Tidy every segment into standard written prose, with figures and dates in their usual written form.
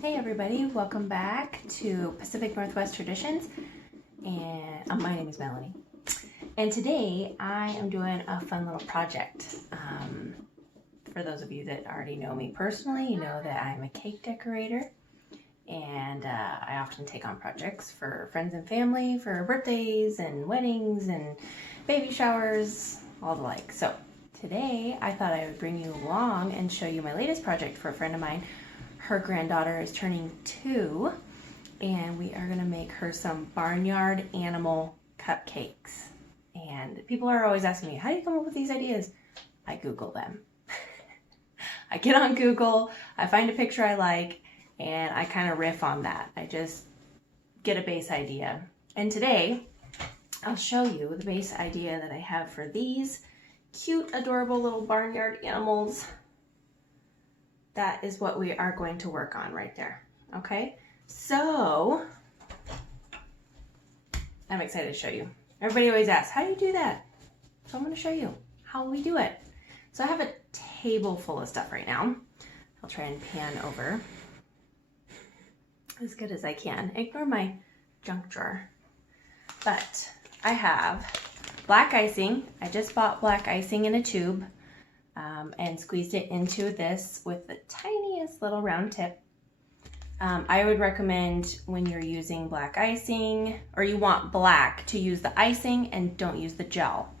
Hey everybody, welcome back to Pacific Northwest Traditions, and my name is Melanie. And today I am doing a fun little project. For those of you that already know me personally, you know that I'm a cake decorator, and I often take on projects for friends and family, for birthdays and weddings and baby showers, all the like. So today I thought I would bring you along and show you my latest project for a friend of mine. Her granddaughter is turning 2, and we are gonna make her some Barnyard animal cupcakes. And people are always asking me, how do you come up with these ideas? I Google them. I get on Google, I find a picture I like, and I kind of riff on that. I just get a base idea. And today, I'll show you the base idea that I have for these cute, adorable little barnyard animals. That is what we are going to work on right there. Okay, so I'm excited to show you. Everybody always asks, how do you do that? So I'm going to show you how we do it. So I have a table full of stuff right now. I'll try and pan over as good as I can. Ignore my junk drawer. But I have black icing. I just bought black icing in a tube. And squeezed it into this with the tiniest little round tip. I would recommend when you're using black icing, or you want black, to use the icing and don't use the gel.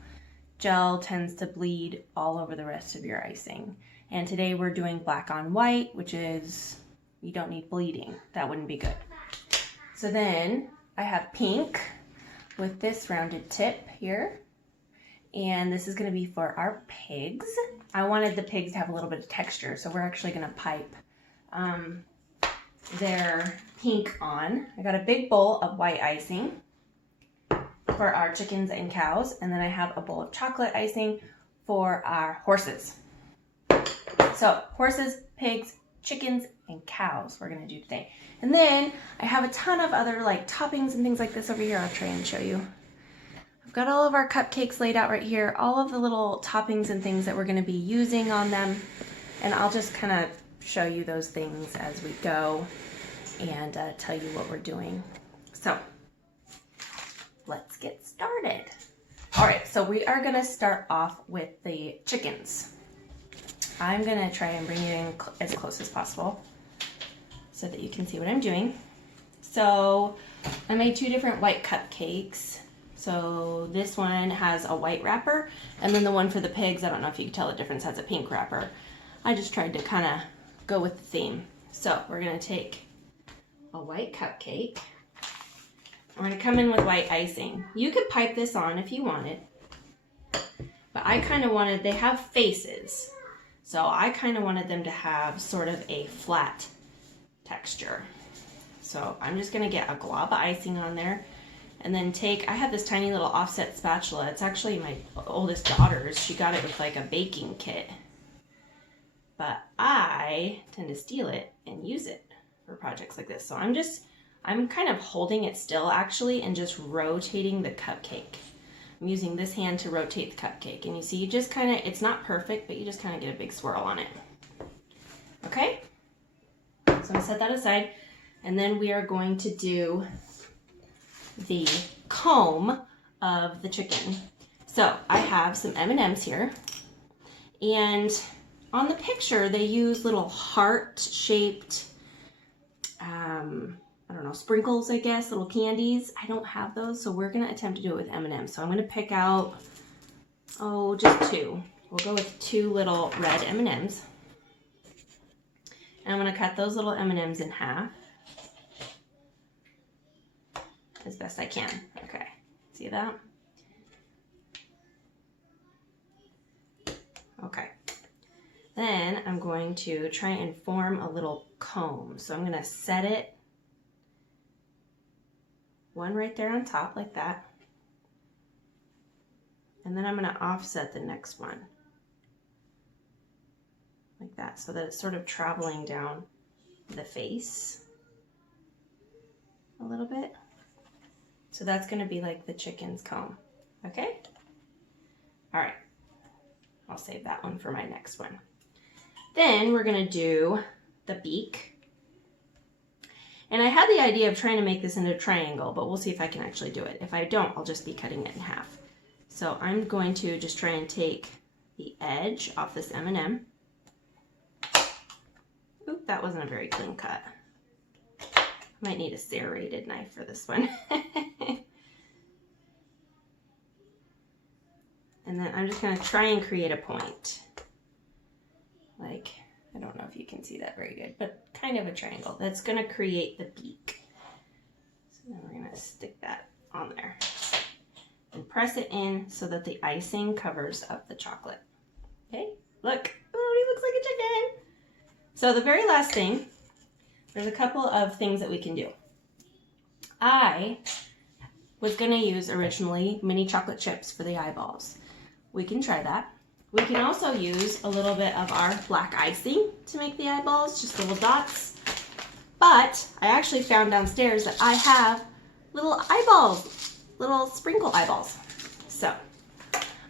Gel tends to bleed all over the rest of your icing. And today we're doing black on white, which is, you don't need bleeding. That wouldn't be good. So then I have pink with this rounded tip here. And this is going to be for our pigs. I wanted the pigs to have a little bit of texture, so we're actually going to pipe their pink on. I got a big bowl of white icing for our chickens and cows, and then I have a bowl of chocolate icing for our horses. So horses, pigs, chickens, and cows we're going to do today. And then I have a ton of other like toppings and things like this over here. I'll try and show you. Got all of our cupcakes laid out right here, all of the little toppings and things that we're going to be using on them, and I'll just kind of show you those things as we go and tell you what we're doing. So let's get started. All right, so we are going to start off with the chickens. I'm going to try and bring you in as close as possible so that you can see what I'm doing. So I made 2 different white cupcakes. So this one has a white wrapper, and then the one for the pigs, I don't know if you can tell the difference, has a pink wrapper. I just tried to kind of go with the theme. So we're going to take a white cupcake. We're going to come in with white icing. You could pipe this on if you wanted, but I kind of wanted, they have faces, so I kind of wanted them to have sort of a flat texture. So I'm just going to get a glob of icing on there. And then I have this tiny little offset spatula. It's actually my oldest daughter's. She got it with like a baking kit. But I tend to steal it and use it for projects like this. So I'm kind of holding it still actually and just rotating the cupcake. I'm using this hand to rotate the cupcake. And you see, you just kind of, it's not perfect, but you just kind of get a big swirl on it. Okay? So I'm going to set that aside. And then we are going to do the comb of the chicken. So I have some M&Ms here, and on the picture they use little heart-shaped I don't know, sprinkles, I guess, little candies. I don't have those, so we're gonna attempt to do it with M&Ms. So I'm gonna pick out just 2. We'll go with 2 little red M&Ms, and I'm gonna cut those little M&Ms in half as best I can. Okay, see that? Okay. Then I'm going to try and form a little comb. So I'm going to set it, one right there on top like that. And then I'm going to offset the next one like that, so that it's sort of traveling down the face a little bit. So that's going to be like the chicken's comb. Okay? All right. I'll save that one for my next one. Then we're going to do the beak. the idea of trying to make this into a triangle, but we'll see if I can actually do it. If I don't, I'll just be cutting it in half. So I'm going to just try and take the edge off this M&M. Oop, that wasn't a very clean cut. Might need a serrated knife for this one. And then I'm just going to try and create a point. Like, I don't know if you can see that very good, but kind of a triangle. That's going to create the beak. So then we're going to stick that on there. And press it in so that the icing covers up the chocolate. Okay, look. Oh, he looks like a chicken. So the very last thing, there's a couple of things that we can do. I was going to use originally mini chocolate chips for the eyeballs. We can try that. We can also use a little bit of our black icing to make the eyeballs, just little dots. But I actually found downstairs that I have little eyeballs, little sprinkle eyeballs. So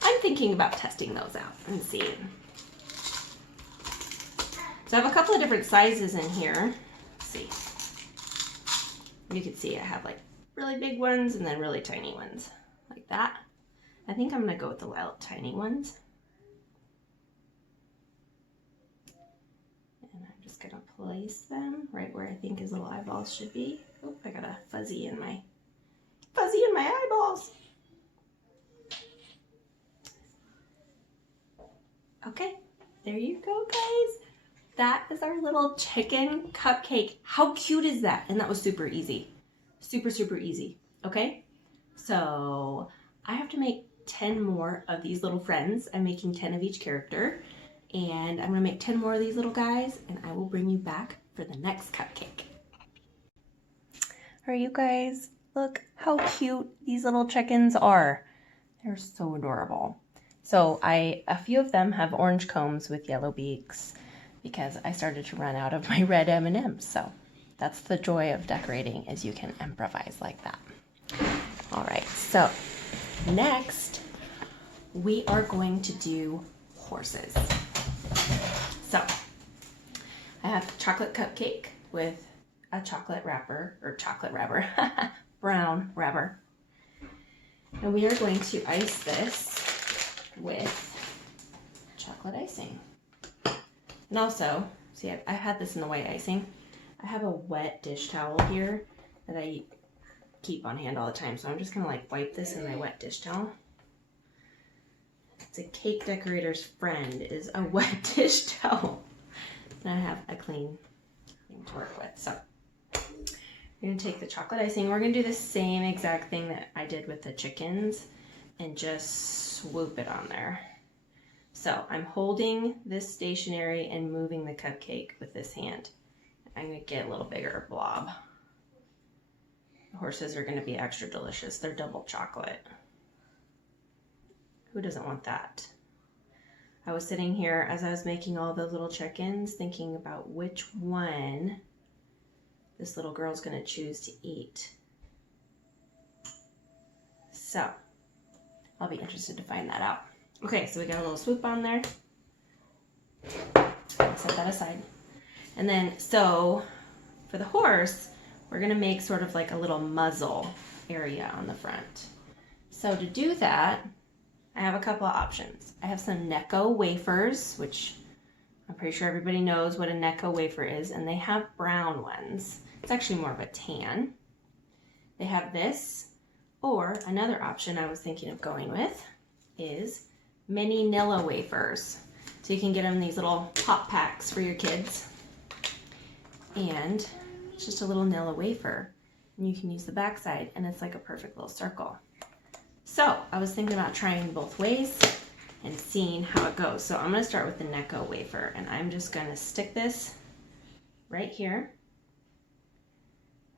I'm thinking about testing those out and seeing. So I have a couple of different sizes in here. Let's see. You can see I have like really big ones and then really tiny ones like that. I think I'm going to go with the little tiny ones. And I'm just going to place them right where I think his little eyeballs should be. Oh, I got a fuzzy in my eyeballs. Okay, there you go, guys. That is our little chicken cupcake. How cute is that? And that was super easy. Super, super easy. Okay, so I have to make 10 more of these little friends. I'm making 10 of each character. And I'm going to make 10 more of these little guys. And I will bring you back for the next cupcake. All right, you guys. Look how cute these little chickens are. They're so adorable. So a few of them have orange combs with yellow beaks because I started to run out of my red M&Ms. So that's the joy of decorating, is you can improvise like that. All right, so next we are going to do horses. So I have chocolate cupcake with a chocolate wrapper, brown wrapper. And we are going to ice this with chocolate icing. And also, see, I had this in the white icing. I have a wet dish towel here that I keep on hand all the time. So I'm just gonna like wipe this in my wet dish towel. It's a cake decorator's friend is a wet dish towel. And I have a clean thing to work with. So we're gonna take the chocolate icing. We're gonna do the same exact thing that I did with the chickens and just swoop it on there. So I'm holding this stationary and moving the cupcake with this hand. I'm gonna get a little bigger blob. The horses are gonna be extra delicious. They're double chocolate. Who doesn't want that? I was sitting here as I was making all those little chickens thinking about which one this little girl's gonna choose to eat. So I'll be interested to find that out. Okay, so we got a little swoop on there. Set that aside. And then, so for the horse, we're gonna make sort of like a little muzzle area on the front. So to do that, I have a couple of options. I have some Necco wafers, which I'm pretty sure everybody knows what a Necco wafer is, and they have brown ones. It's actually more of a tan. They have this, or another option I was thinking of going with is mini Nilla wafers. So you can get them in these little pop packs for your kids. And it's just a little Nilla wafer. And you can use the back side, and it's like a perfect little circle. So I was thinking about trying both ways and seeing how it goes. So I'm gonna start with the Necco wafer, and I'm just gonna stick this right here,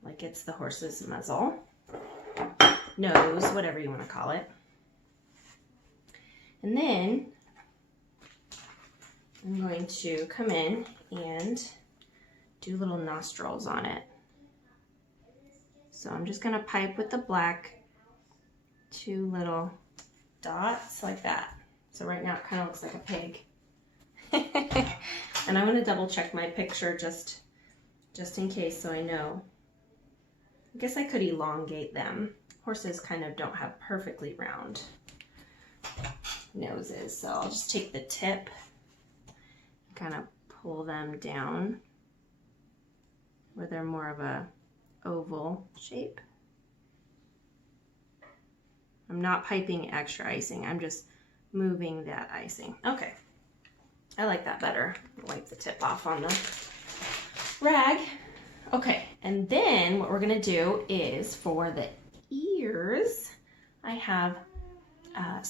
like it's the horse's muzzle, nose, whatever you wanna call it. And then I'm going to come in and do little nostrils on it. So I'm just gonna pipe with the black 2 little dots like that. So right now it kind of looks like a pig. And I'm gonna double check my picture just in case so I know. I guess I could elongate them. Horses kind of don't have perfectly round noses, so I'll just take the tip and kind of pull them down where they're more of a oval shape. I'm not piping extra icing, I'm just moving that icing. Okay, I like that better. Wipe the tip off on the rag. Okay, and then what we're gonna do is for the ears, I have not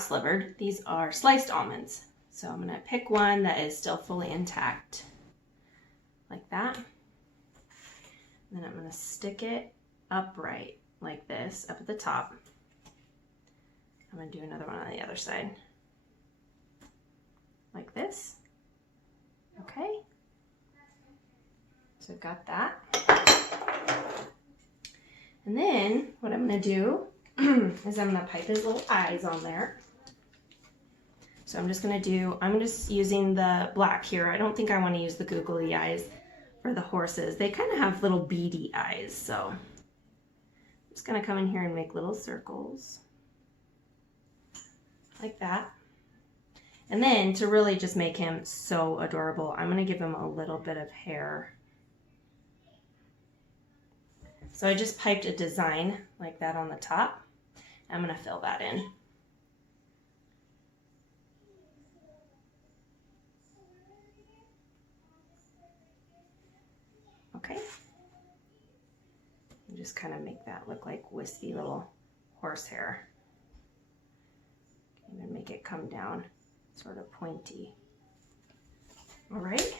slivered, these are sliced almonds. So I'm gonna pick one that is still fully intact, like that. And then I'm gonna stick it upright like this, up at the top. I'm gonna do another one on the other side, like this. Okay, so I've got that. And then what I'm gonna do is I'm gonna pipe his little eyes on there. So I'm just using the black here. I don't think I wanna use the googly eyes for the horses. They kind of have little beady eyes, so I'm just gonna come in here and make little circles. Like that. And then to really just make him so adorable, I'm gonna give him a little bit of hair. So I just piped a design like that on the top. I'm gonna fill that in. Okay. And just kind of make that look like wispy little horsehair. Even make it come down sort of pointy. All right,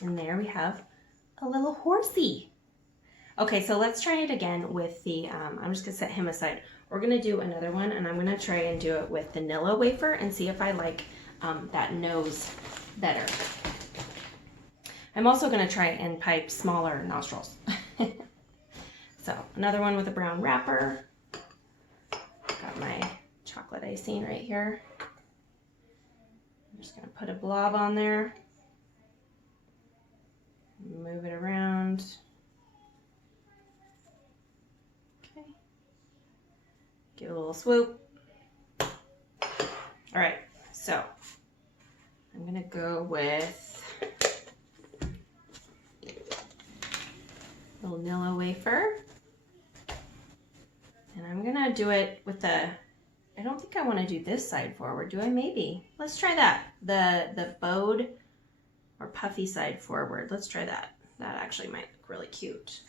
and there we have a little horsey. Okay, so let's try it again with the, I'm just gonna set him aside. We're gonna do another one, and I'm gonna try and do it with vanilla wafer and see if I like that nose better. I'm also gonna try and pipe smaller nostrils. So another one with a brown wrapper. Got my chocolate icing right here. I'm just gonna put a blob on there. Move it around. Okay. Give it a little swoop. All right, so I'm gonna go with little vanilla wafer. And I'm gonna do it with the, I don't think I wanna do this side forward, do I? Maybe. Let's try that. The bowed or puffy side forward. Let's try that. That actually might look really cute.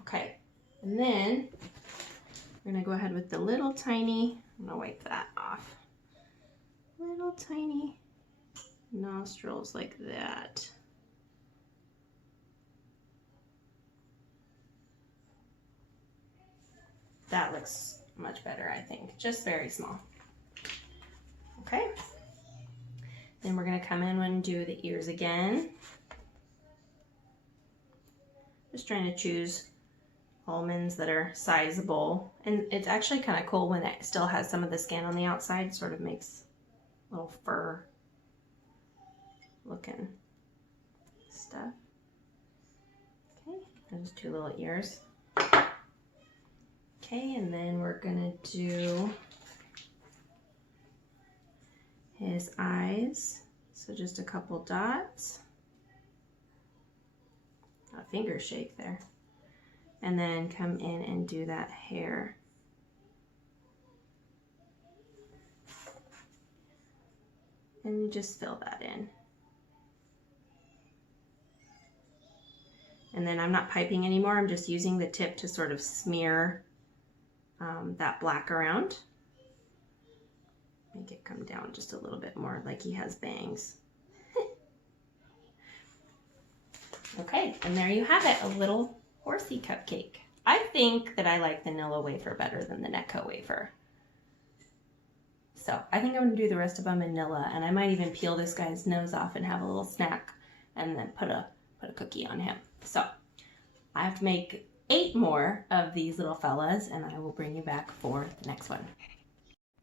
Okay, and then we're gonna go ahead with the little tiny, I'm gonna wipe that off. Little tiny nostrils like that. That looks much better, I think. Just very small. Okay. Then we're gonna come in and do the ears again. Just trying to choose almonds that are sizable. And it's actually kind of cool when it still has some of the skin on the outside, sort of makes little fur looking stuff. Okay, there's 2 little ears. Okay, and then we're gonna do his eyes. So just a couple dots. A finger shake there. And then come in and do that hair. And just fill that in. And then I'm not piping anymore, I'm just using the tip to sort of smear that black around. Make it come down just a little bit more like he has bangs. Okay, and there you have it, a little horsey cupcake. I think that I like the vanilla wafer better than the Necco wafer. So I think I'm gonna do the rest of them in vanilla, and I might even peel this guy's nose off and have a little snack and then put a cookie on him. So I have to make 8 more of these little fellas, and I will bring you back for the next one.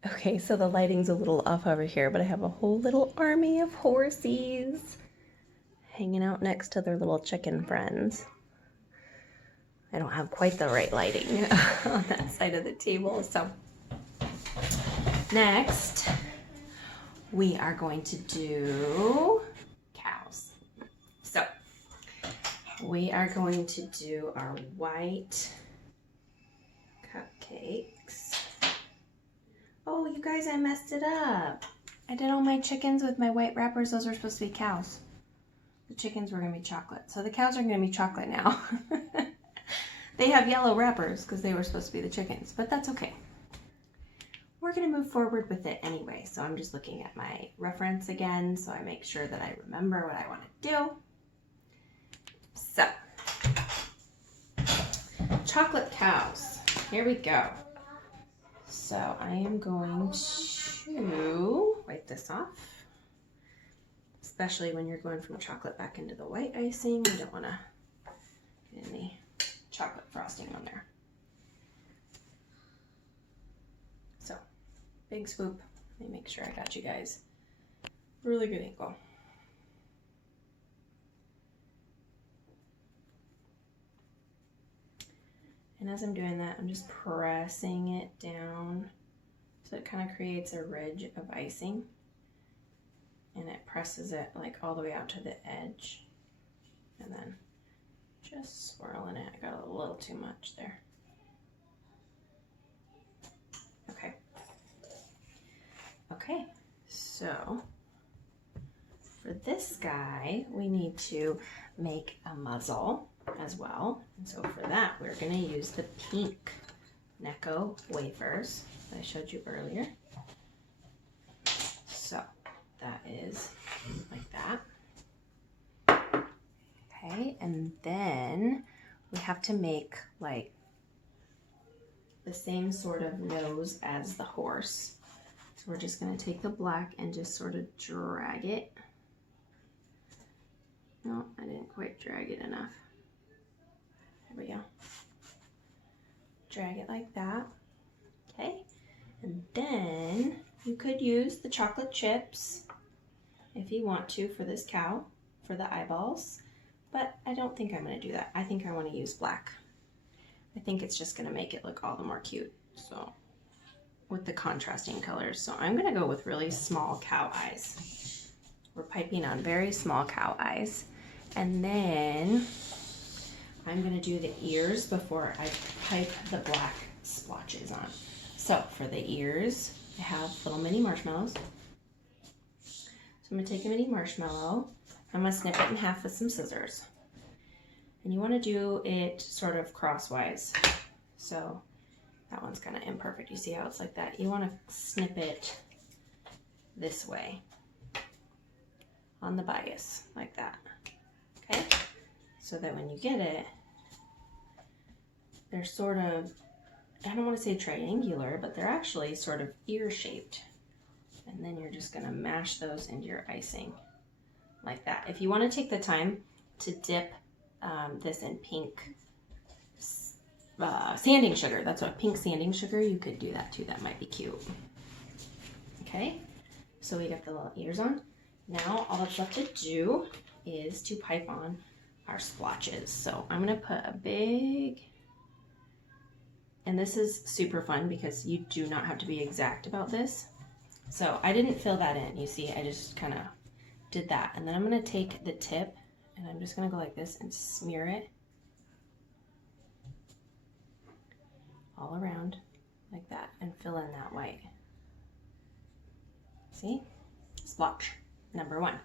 Okay, so the lighting's a little off over here, but I have a whole little army of horsies hanging out next to their little chicken friends. I don't have quite the right lighting on that side of the table. So next, we are going to do cows. So we are going to do our white cupcakes. Oh, you guys, I messed it up. I did all my chickens with my white wrappers. Those are supposed to be cows. The chickens were going to be chocolate. So the cows are going to be chocolate now. They have yellow wrappers because they were supposed to be the chickens, but that's okay. We're going to move forward with it anyway. So I'm just looking at my reference again so I make sure that I remember what I want to do. So, chocolate cows. Here we go. So I am going to wipe this off, especially when you're going from chocolate back into the white icing. You don't want to get any chocolate frosting on there. So, big swoop. Let me make sure I got you guys really good angle. And as I'm doing that, I'm just pressing it down so it kind of creates a ridge of icing. And it presses it like all the way out to the edge. And then just swirling it. I got a little too much there. Okay. Okay, so for this guy, we need to make a muzzle as well. And so for that, we're going to use the pink Necco wafers that I showed you earlier. So that is like that. Okay, and then we have to make like the same sort of nose as the horse. So we're just going to take the black and just sort of drag it. No, I didn't quite drag it enough. There we go. Drag it like that. Okay. And then you could use the chocolate chips if you want to for this cow, for the eyeballs. But I don't think I'm going to do that. I think I want to use black. I think it's just going to make it look all the more cute. So, with the contrasting colors. So I'm going to go with really small cow eyes. We're piping on very small cow eyes. And then I'm going to do the ears before I pipe the black splotches on. So for the ears, I have little mini marshmallows. So I'm going to take a mini marshmallow. I'm going to snip it in half with some scissors. And you want to do it sort of crosswise. So that one's kind of imperfect. You see how it's like that? You want to snip it this way on the bias, like that. Okay? So that when you get it, they're sort of, I don't want to say triangular, but they're actually sort of ear-shaped. And then you're just going to mash those into your icing like that. If you want to take the time to dip this in pink sanding sugar, that's what, pink sanding sugar, you could do that too. That might be cute. Okay, so we got the little ears on. Now all that's left to do is to pipe on our splotches. So I'm going to put a big, and this is super fun because you do not have to be exact about this. So I didn't fill that in, you see, I just kind of did that. And then I'm going to take the tip and I'm just going to go like this and smear it all around like that and fill in that white. See? Splotch number one.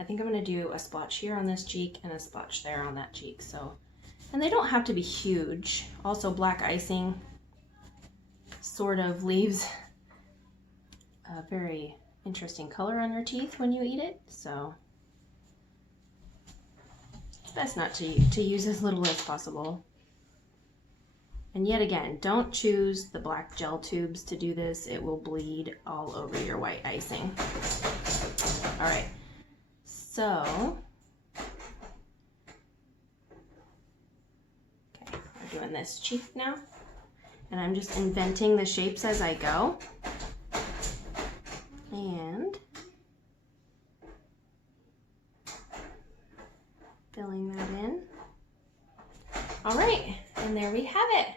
I think I'm going to do a splotch here on this cheek and a splotch there on that cheek. So, and they don't have to be huge. Also, black icing sort of leaves a very interesting color on your teeth when you eat it. So it's best not to use as little as possible. And yet again, don't choose the black gel tubes to do this. It will bleed all over your white icing. All right, so, okay, we're doing this cheek now. And I'm just inventing the shapes as I go. And filling that in. All right, and And there we have it.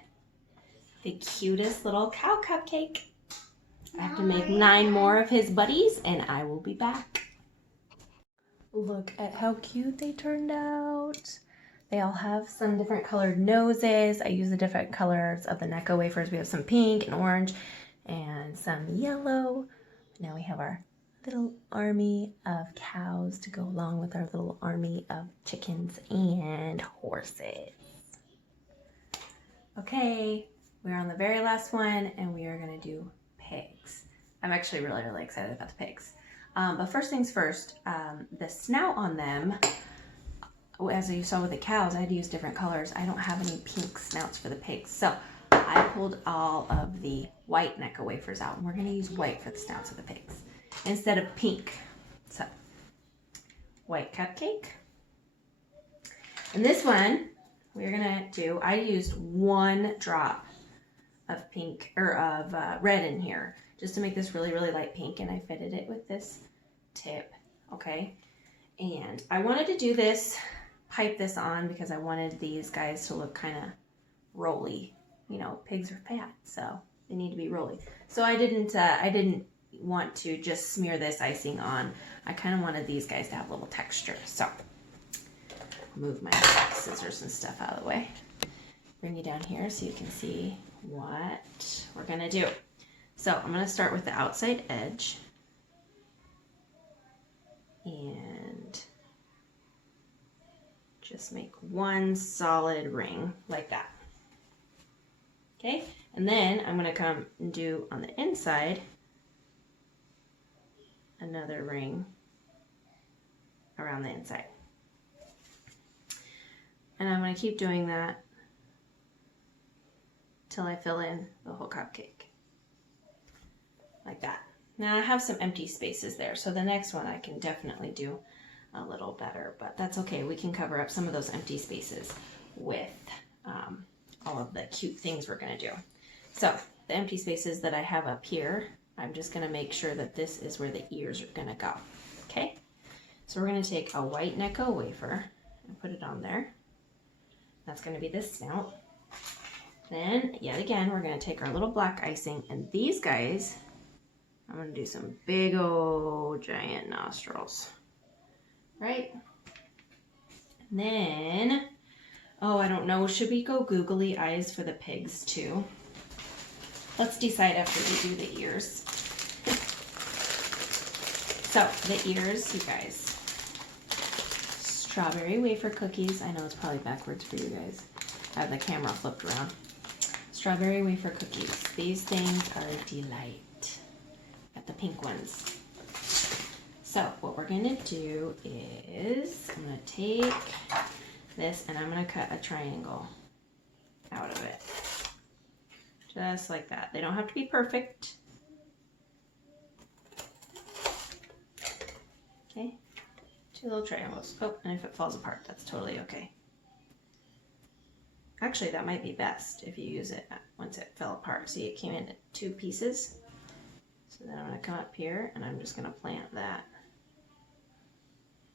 The cutest little cow cupcake. I have to make 9 more of his buddies and I will be back. Look at how cute they turned out. They all have some different colored noses. I use the different colors of the Necco wafers. We have some pink and orange and some yellow. Now we have our little army of cows to go along with our little army of chickens and horses. Okay, we're on the very last one and we are gonna do pigs. I'm actually really excited about the pigs. But first things first, the snout on them, as you saw with the cows, I had to use different colors. I don't have any pink snouts for the pigs. So I pulled all of the white Necco wafers out and we're gonna use white for the snouts of the pigs instead of pink. So, white cupcake. And this one, we're gonna do, I used 1 drop of pink, or of red in here, just to make this really light pink, and I fitted it with this tip, okay? And I wanted to do this, pipe this on, because I wanted these guys to look kind of rolly. You know, pigs are fat, so they need to be rolly. So I didn't want to just smear this icing on. I kind of wanted these guys to have a little texture. So move my scissors and stuff out of the way. Bring you down here so you can see what we're gonna do. So I'm gonna start with the outside edge and just make 1 solid ring like that. Okay, and then I'm gonna come and do on the inside another ring around the inside. And I'm gonna keep doing that till I fill in the whole cupcake. Like that. Now I have some empty spaces there, so the next one I can definitely do a little better, but that's okay. We can cover up some of those empty spaces with all of the cute things we're gonna do. So the empty spaces that I have up here, I'm just gonna make sure that this is where the ears are gonna go, okay? So we're gonna take a white Necco wafer and put it on there. That's gonna be the snout. Then, yet again, we're gonna take our little black icing, and these guys, I'm gonna do some big old giant nostrils, right? And then, oh, I don't know, should we go googly eyes for the pigs too? Let's decide after we do the ears. So, the ears, you guys. Strawberry wafer cookies. I know it's probably backwards for you guys. I have the camera flipped around. Strawberry wafer cookies. These things are a delight. Got the pink ones. So, what we're gonna do is, I'm gonna take this and I'm gonna cut a triangle out of it. Just like that. They don't have to be perfect. Okay, 2 little triangles. Oh, and if it falls apart, that's totally okay. Actually, that might be best if you use it once it fell apart. See, it came in 2 pieces. So then I'm gonna come up here and I'm just gonna plant that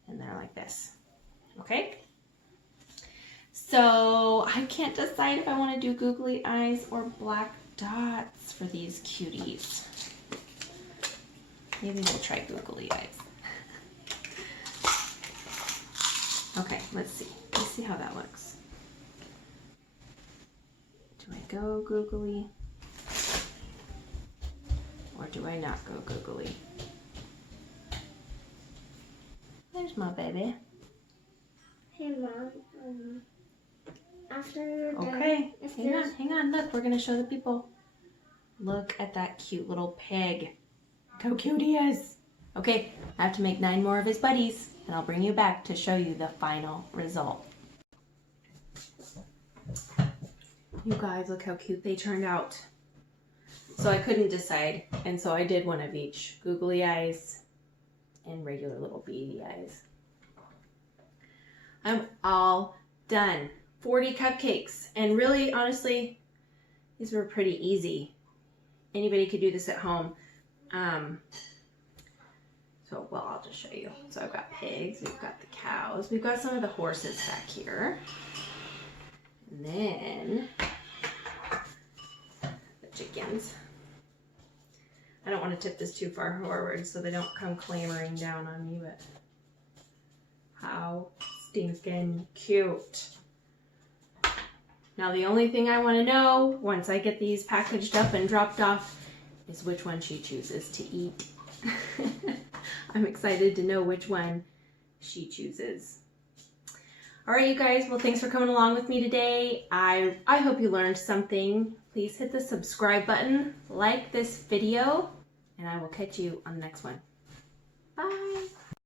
in there like this. Okay? So I can't decide if I want to do googly eyes or black dots for these cuties. Maybe we'll try googly eyes. Okay, let's see. Let's see how that looks. Do I go googly? Or do I not go googly? There's my baby. Hey, Mom. After you're done, okay, hang on. Look, we're going to show the people. Look at that cute little pig. Look how cute he is. Okay, I have to make 9 more of his buddies, and I'll bring you back to show you the final result. You guys, look how cute they turned out. So I couldn't decide, and so I did one of each. Googly eyes and regular little beady eyes. I'm all done. 40 cupcakes, and really, honestly, these were pretty easy. Anybody could do this at home. So, well, I'll just show you. So I've got pigs, we've got the cows, we've got some of the horses back here. And then the chickens. I don't want to tip this too far forward so they don't come clamoring down on me, but how stinking cute. Now the only thing I want to know once I get these packaged up and dropped off is which one she chooses to eat. I'm excited to know which one she chooses. All right, you guys, well, thanks for coming along with me today. I hope you learned something. Please hit the subscribe button, like this video, and I will catch you on the next one. Bye.